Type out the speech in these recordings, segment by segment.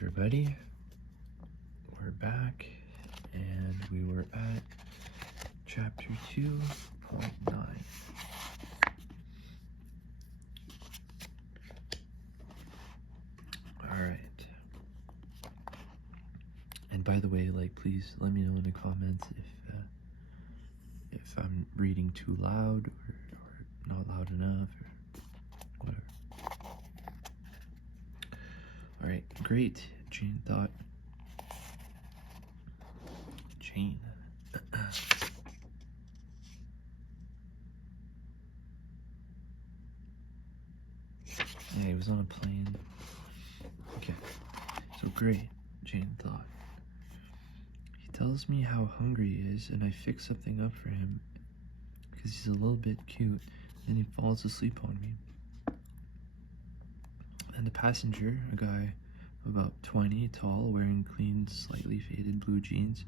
everybody, we're back, and we were at chapter 2.9. Alright, and by the way, please let me know in the comments if I'm reading too loud or not loud enough or whatever. Alright, great. Jane thought. Jane. Yeah, he was on a plane. Okay, so great, Jane thought. He tells me how hungry he is, and I fix something up for him because he's a little bit cute, and he falls asleep on me. And the passenger, a guy about 20, tall, wearing clean, slightly faded blue jeans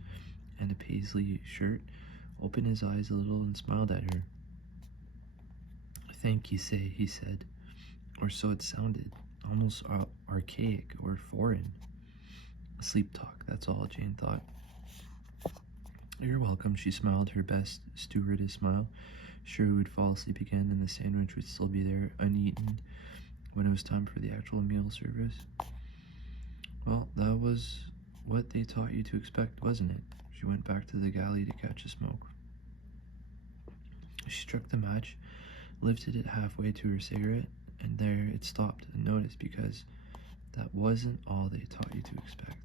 and a paisley shirt, opened his eyes a little and smiled at her. "Thank ye, say," he said, or so it sounded, almost archaic or foreign. Sleep talk, that's all, Jane thought. "You're welcome," she smiled, her best stewardess smile. Sure, he would fall asleep again and the sandwich would still be there, uneaten, when it was time for the actual meal service. Well, that was what they taught you to expect, wasn't it? She went back to the galley to catch a smoke. She struck the match, lifted it halfway to her cigarette, and there it stopped unnoticed because that wasn't all they taught you to expect.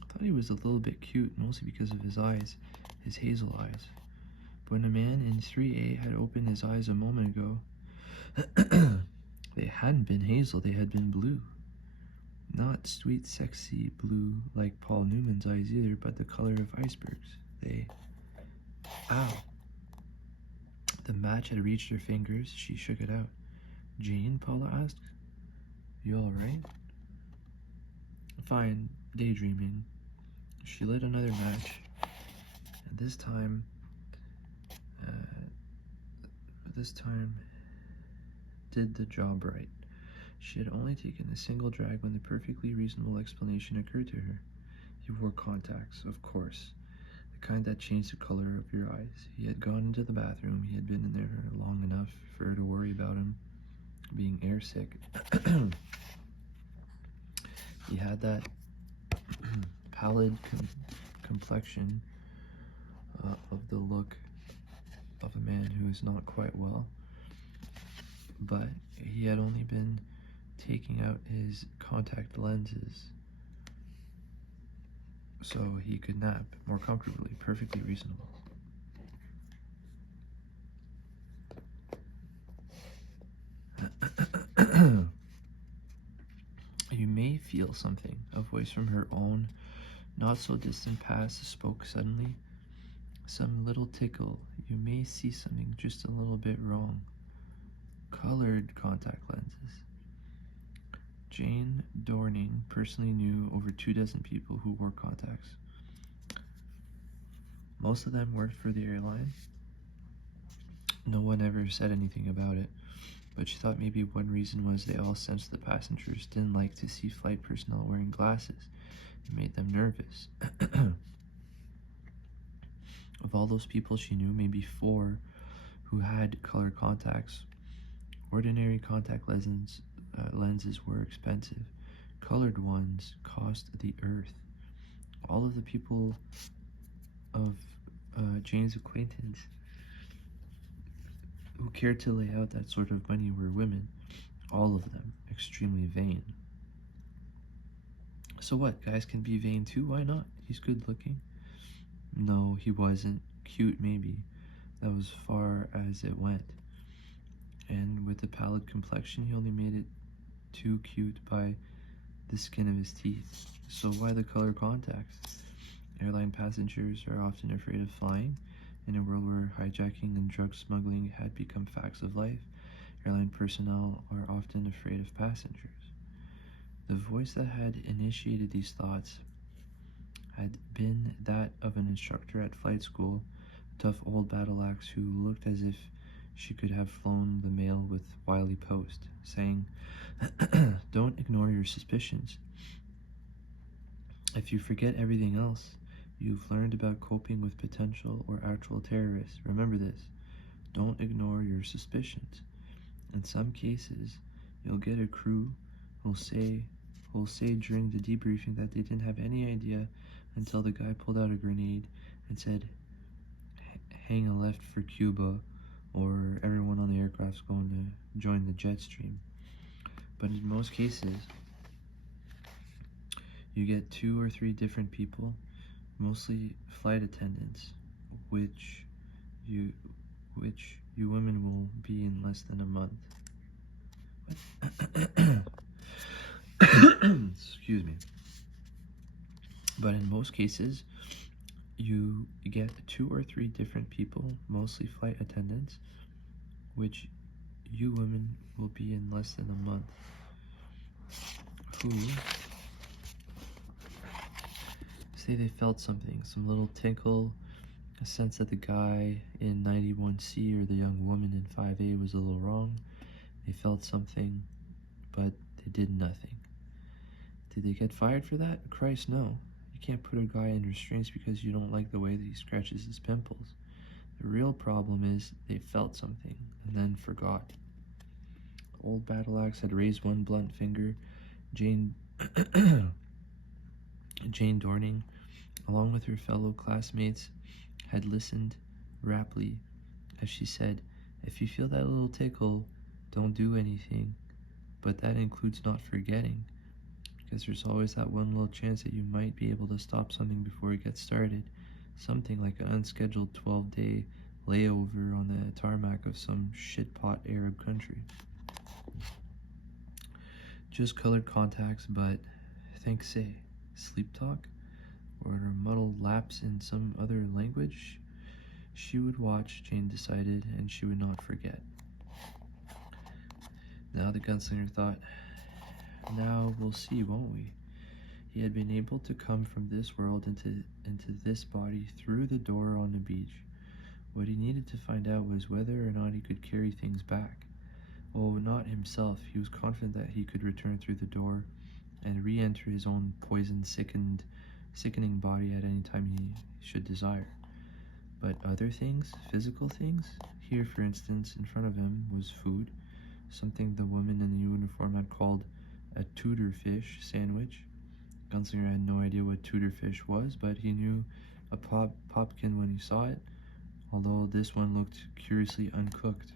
I thought he was a little bit cute, mostly because of his eyes, his hazel eyes. But when a man in 3A had opened his eyes a moment ago, they hadn't been hazel, they had been blue. Not sweet, sexy blue like Paul Newman's eyes either, but the color of icebergs. Ow. The match had reached her fingers. She shook it out. "Jane?" Paula asked. "You all right?" "Fine, daydreaming." She lit another match, and this time did the job right. She had only taken a single drag when the perfectly reasonable explanation occurred to her. He wore contacts, of course, the kind that changed the color of your eyes. He had gone into the bathroom. He had been in there long enough for her to worry about him being airsick. He had that pallid complexion of the look of a man who is not quite well, but he had only been taking out his contact lenses so he could nap more comfortably. Perfectly reasonable. "You may feel something," a voice from her own not so distant past spoke suddenly. "Some little tickle. You may see something just a little bit wrong. Colored contact lenses." Jane Dorning personally knew over 24 people who wore contacts. Most of them worked for the airline. No one ever said anything about it, but she thought maybe one reason was they all sensed the passengers didn't like to see flight personnel wearing glasses. It made them nervous. Of all those people she knew, maybe 4 who had color contacts. Ordinary contact lenses were expensive. Colored ones cost the earth. All of the people of Jane's acquaintance who cared to lay out that sort of money were women, all of them extremely vain. So what, guys can be vain too? Why not? He's good looking. No, he wasn't. Cute, maybe. That was far as it went. And with the pallid complexion, he only made it too cute by the skin of his teeth. So why the color contacts? Airline passengers are often afraid of flying. In a world where hijacking and drug smuggling had become facts of life, airline personnel are often afraid of passengers. The voice that had initiated these thoughts had been that of an instructor at flight school, a tough old battle axe who looked as if she could have flown the mail with wily post, saying, "Don't ignore your suspicions. If you forget everything else you've learned about coping with potential or actual terrorists, remember this: don't ignore your suspicions. In some cases, you'll get a crew who'll say during the debriefing that they didn't have any idea until the guy pulled out a grenade and said, hang a left for Cuba, or everyone on the aircraft's going to join the jet stream. But in most cases, you get 2 or 3 different people, mostly flight attendants, which you women will be in less than a month. Excuse me. But in most cases, you get 2 or 3 different people, mostly flight attendants, which you women will be in less than a month, who say they felt something, some little tinkle, a sense that the guy in 91C or the young woman in 5A was a little wrong. They felt something, but they did nothing. Did they get fired for that? Christ, no. You can't put a guy in restraints because you don't like the way that he scratches his pimples. The real problem is they felt something and then forgot. Old Battle Axe had raised one blunt finger. Jane Dorning, along with her fellow classmates, had listened raptly as she said, if you feel that little tickle, don't do anything. But that includes not forgetting, because there's always that one little chance that you might be able to stop something before it gets started. Something like an unscheduled 12-day layover on the tarmac of some shitpot Arab country. Just colored contacts, but think, say, sleep talk, or a muddled lapse in some other language. She would watch, Jane decided, and she would not forget. Now the gunslinger thought, now we'll see, won't we? He had been able to come from this world into this body through the door on the beach. What he needed to find out was whether or not he could carry things back. Oh, not himself. He was confident that he could return through the door and re-enter his own sickening body at any time he should desire. But other things, physical things, here for instance, in front of him was food, something the woman in the uniform had called a Tudor fish sandwich. Gunslinger had no idea what Tudor fish was, but he knew a popkin when he saw it, although this one looked curiously uncooked.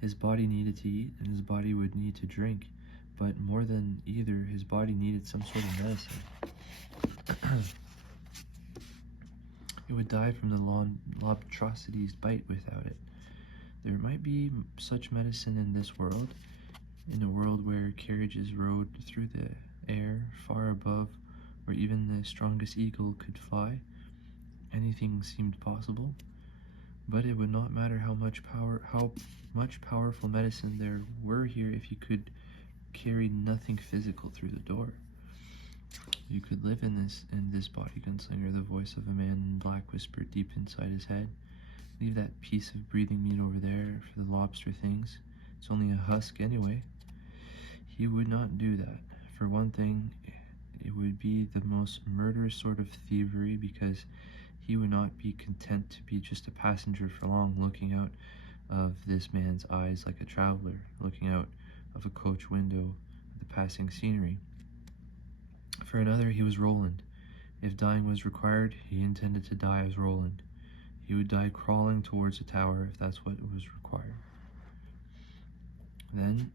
His body needed to eat, and his body would need to drink, but more than either, his body needed some sort of medicine. It would die from the lobtrosity's bite without it. There might be such medicine in this world, in a world where carriages rode through the air far above where even the strongest eagle could fly. Anything seemed possible, but it would not matter how much powerful medicine there were here if you could carry nothing physical through the door. You could live in this body, Gunslinger, the voice of a man in black whispered deep inside his head. Leave that piece of breathing meat over there for the lobster things. It's only a husk anyway. He would not do that. For one thing, it would be the most murderous sort of thievery, because he would not be content to be just a passenger for long, looking out of this man's eyes like a traveler, looking out of a coach window at the passing scenery. For another, he was Roland. If dying was required, he intended to die as Roland. He would die crawling towards a tower if that's what was required. Then,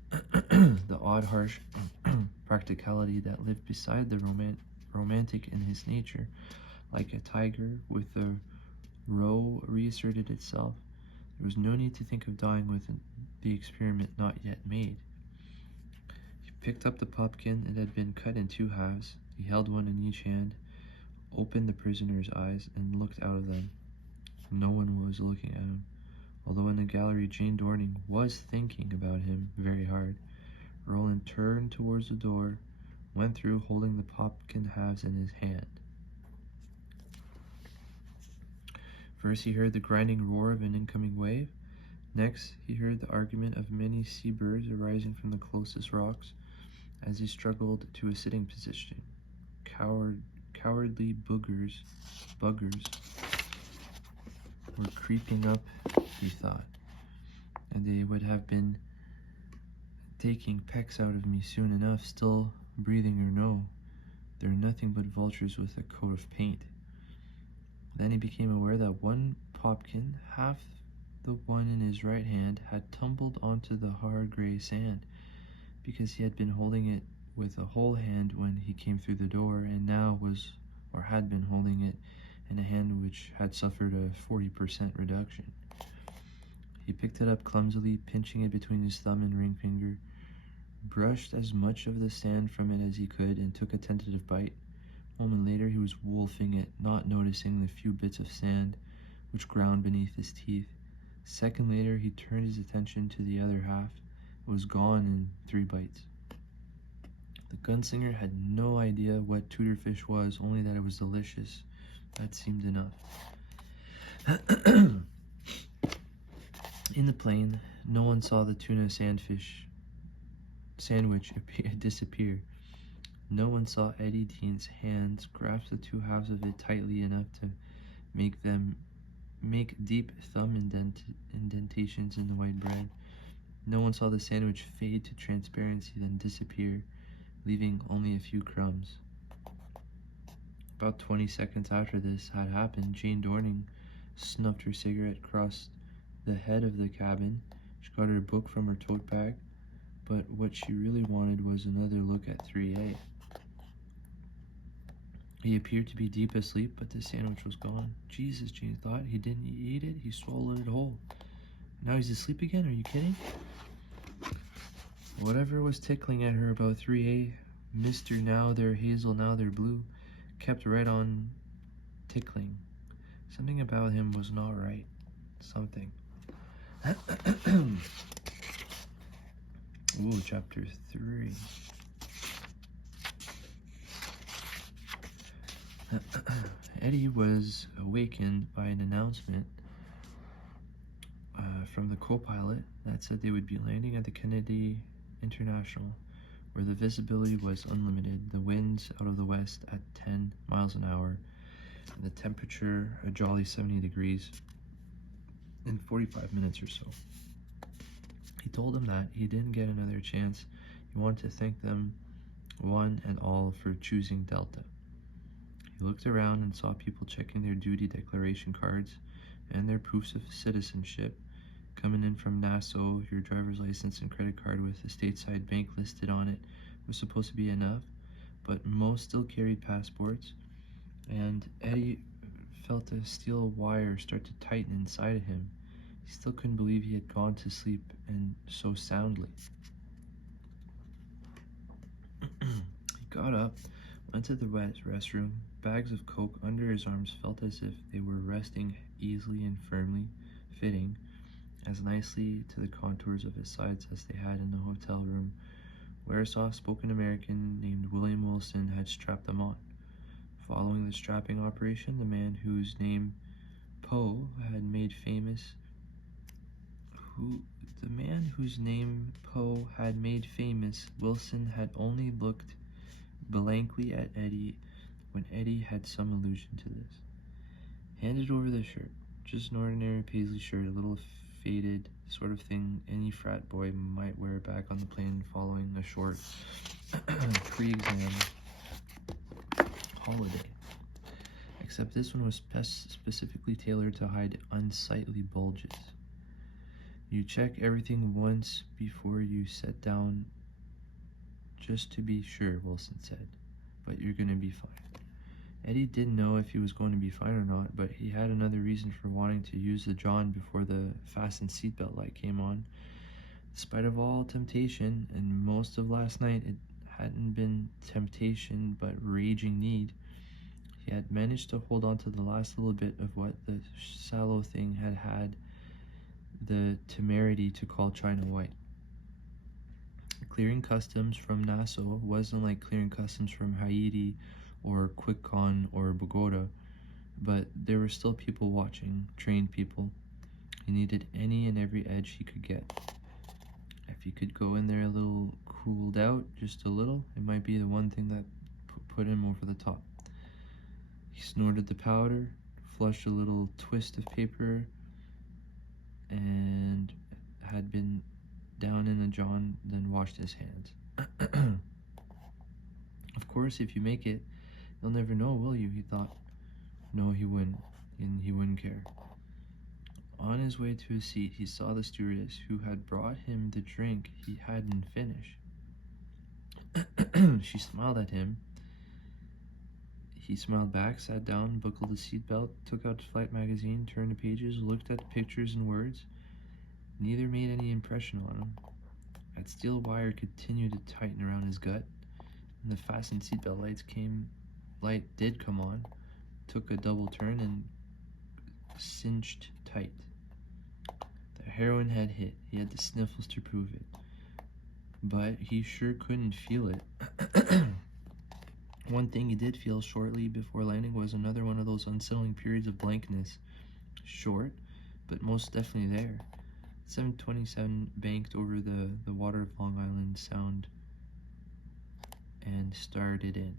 the odd, harsh practicality that lived beside the romantic in his nature, like a tiger with a roe, reasserted itself. There was no need to think of dying with the experiment not yet made. He picked up the pumpkin. It had been cut in 2 halves. He held one in each hand, opened the prisoner's eyes, and looked out of them. No one was looking at him, although in the gallery Jane Dorning was thinking about him very hard. Roland turned towards the door, went through holding the pumpkin halves in his hand. First he heard the grinding roar of an incoming wave. Next he heard the argument of many seabirds arising from the closest rocks. as he struggled to a sitting position. Cowardly buggers were creeping up, he thought, and they would have been taking pecks out of me soon enough, still breathing or no. They're nothing but vultures with a coat of paint. Then he became aware that one popkin, half the one in his right hand, had tumbled onto the hard gray sand, because he had been holding it with a whole hand when he came through the door, and now was, or had been holding it in a hand which had suffered a 40% reduction. He picked it up clumsily, pinching it between his thumb and ring finger, brushed as much of the sand from it as he could, and took a tentative bite. A moment later he was wolfing it, not noticing the few bits of sand which ground beneath his teeth. A second later he turned his attention to the other half. It was gone in 3 bites. The gunslinger had no idea what tooterfish was, only that it was delicious. That seemed enough. In the plane, no one saw the tuna sandwich disappear. No one saw Eddie Dean's hands grasp the 2 halves of it tightly enough to make deep thumb indentations in the white bread. No one saw the sandwich fade to transparency, then disappear, leaving only a few crumbs. About 20 seconds after this had happened, Jane Dorning snuffed her cigarette across the head of the cabin. She got her book from her tote bag, but what she really wanted was another look at 3A. He appeared to be deep asleep, but the sandwich was gone. Jesus, Jane thought, he didn't eat it, he swallowed it whole. Now he's asleep again, are you kidding? Whatever was tickling at her about 3A, Mr. Now They're Hazel, Now They're Blue, kept right on tickling. Something about him was not right. Something. Ooh, chapter 3. Eddie was awakened by an announcement from the co-pilot that said they would be landing at the Kennedy International, where the visibility was unlimited, the winds out of the west at 10 miles an hour, and the temperature a jolly 70 degrees in 45 minutes or so. He told them that he didn't get another chance. He wanted to thank them one and all for choosing Delta. He looked around and saw people checking their duty declaration cards and their proofs of citizenship. Coming in from Nassau, your driver's license and credit card with a stateside bank listed on it was supposed to be enough, but most still carried passports, and Eddie felt a steel wire start to tighten inside of him. He still couldn't believe he had gone to sleep, and so soundly. He got up, went to the restroom. Bags of coke under his arms felt as if they were resting easily and firmly, fitting as nicely to the contours of his sides as they had in the hotel room, where a soft-spoken American named William Wilson had strapped them on. Following the strapping operation, the man whose name Poe had made famous Wilson had only looked blankly at Eddie when Eddie had some allusion to this. Handed over the shirt, just an ordinary paisley shirt, a little faded, sort of thing any frat boy might wear back on the plane following a short pre-exam holiday. Except this one was specifically tailored to hide unsightly bulges. You check everything once before you sit down, just to be sure, Wilson said, but you're going to be fine. Eddie didn't know if he was going to be fine or not, but he had another reason for wanting to use the John before the fasten seatbelt light came on. Despite of all temptation, and most of last night it hadn't been temptation but raging need, he had managed to hold on to the last little bit of what the sallow thing had the temerity to call China White. Clearing customs from Nassau wasn't like clearing customs from Haiti or Quickon or Bogota, but there were still people watching, trained people. He needed any and every edge he could get. If he could go in there a little cool pulled out just a little, it might be the one thing that put him over the top. He snorted the powder, flushed a little twist of paper, and had been down in the John, then washed his hands. Of course, if you make it, you'll never know, will you? He thought. No, he wouldn't, and he wouldn't care. On his way to his seat, he saw the stewardess who had brought him the drink he hadn't finished. She smiled at him. He smiled back, sat down, buckled his seatbelt, took out the flight magazine, turned the pages, looked at the pictures and words. Neither made any impression on him. That steel wire continued to tighten around his gut, and the fastened seatbelt light did come on, took a double turn, and cinched tight. The heroin had hit. He had the sniffles to prove it. But he sure couldn't feel it. One thing he did feel shortly before landing was another one of those unsettling periods of blankness. Short, but most definitely there. 727 banked over the water of Long Island Sound and started in.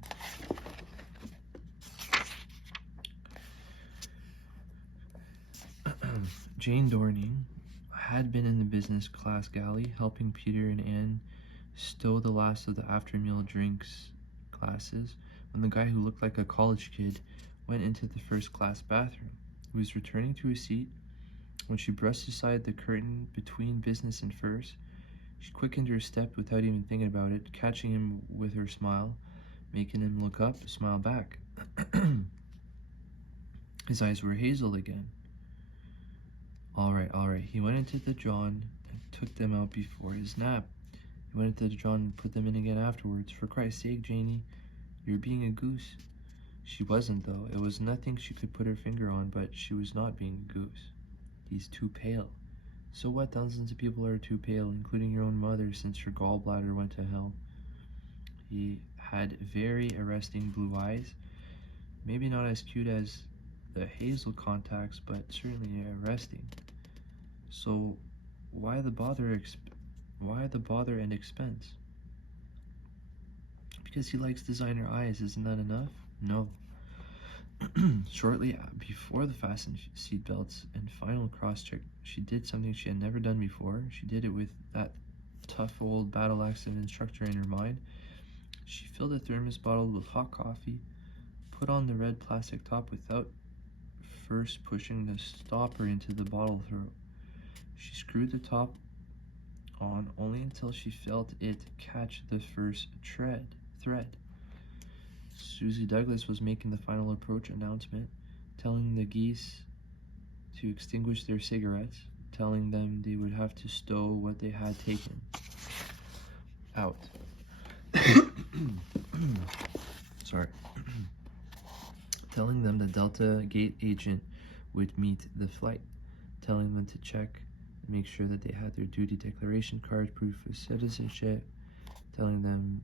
Jane Dorning had been in the business class galley, helping Peter and Anne stow the last of the after-meal drinks glasses, when the guy who looked like a college kid went into the first-class bathroom. He was returning to his seat when she brushed aside the curtain between business and first. She quickened her step without even thinking about it, catching him with her smile, making him look up, smile back. His eyes were hazel again. All right. He went into the John and took them out before his nap. He went into the John and put them in again afterwards. For Christ's sake, Janie, you're being a goose. She wasn't, though. It was nothing she could put her finger on, but she was not being a goose. He's too pale. So what? Thousands of people are too pale, including your own mother, since her gallbladder went to hell. He had very arresting blue eyes. Maybe not as cute as the hazel contacts, but certainly arresting. So why the bother and expense? Because he likes designer eyes, isn't that enough? No. Shortly before the fastened seatbelts and final cross-check, she did something she had never done before. She did it with that tough old battle axe of an instructor in her mind. She filled a thermos bottle with hot coffee, put on the red plastic top without first pushing the stopper into the bottle throat. She screwed the top on only until she felt it catch the first thread. Susie Douglas was making the final approach announcement, telling the geese to extinguish their cigarettes, telling them they would have to stow what they had taken out. Sorry. Telling them the Delta Gate agent would meet the flight, telling them to check and make sure that they had their duty declaration card, proof of citizenship, telling them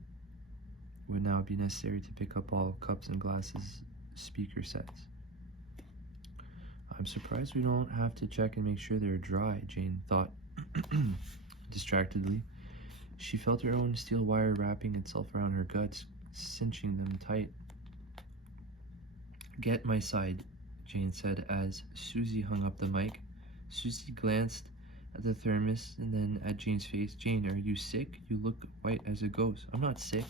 would now be necessary to pick up all cups and glasses, speaker sets. I'm surprised we don't have to check and make sure they're dry, Jane thought distractedly. She felt her own steel wire wrapping itself around her guts, cinching them tight. Get my side, Jane said as Susie hung up the mic. Susie glanced at the thermos and then at Jane's face. Jane, are you sick? You look white as a ghost. I'm not sick.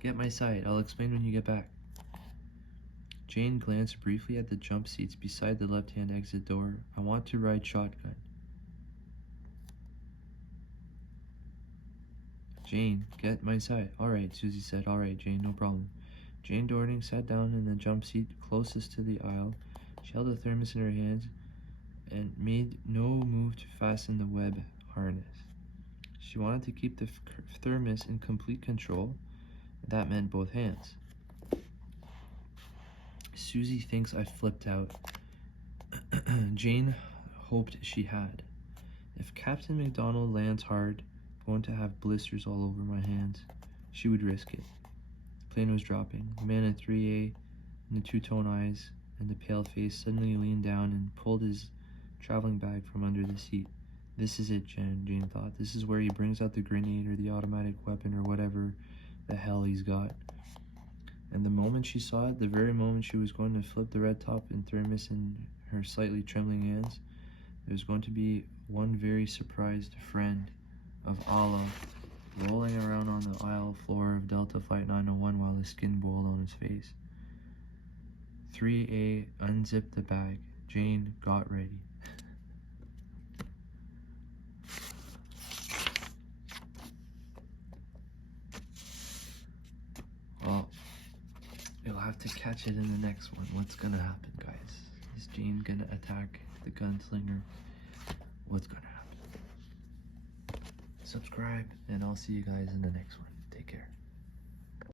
Get my side. I'll explain when you get back. Jane glanced briefly at the jump seats beside the left-hand exit door. I want to ride shotgun. Jane, get my side. All right, Susie said. All right, Jane, no problem. Jane Dorning sat down in the jump seat closest to the aisle. She held the thermos in her hands and made no move to fasten the web harness. She wanted to keep the thermos in complete control. That meant both hands. Susie thinks I flipped out. Jane hoped she had. If Captain McDonald lands hard, I'm going to have blisters all over my hands. She would risk it. The plane was dropping. The man in 3A and the two-tone eyes and the pale face suddenly leaned down and pulled his traveling bag from under the seat. This is it, Jane thought. This is where he brings out the grenade or the automatic weapon or whatever the hell he's got. And the moment she saw it, the very moment she was going to flip the red top and thermos in her slightly trembling hands, there's going to be one very surprised friend of Allah rolling around on the aisle floor of Delta Flight 901 while his skin boiled on his face. 3A unzipped the bag. Jane got ready. Well, you'll have to catch it in the next one. What's gonna happen, guys? Is Jane gonna attack the gunslinger? What's gonna happen? Subscribe, and I'll see you guys in the next one. Take care.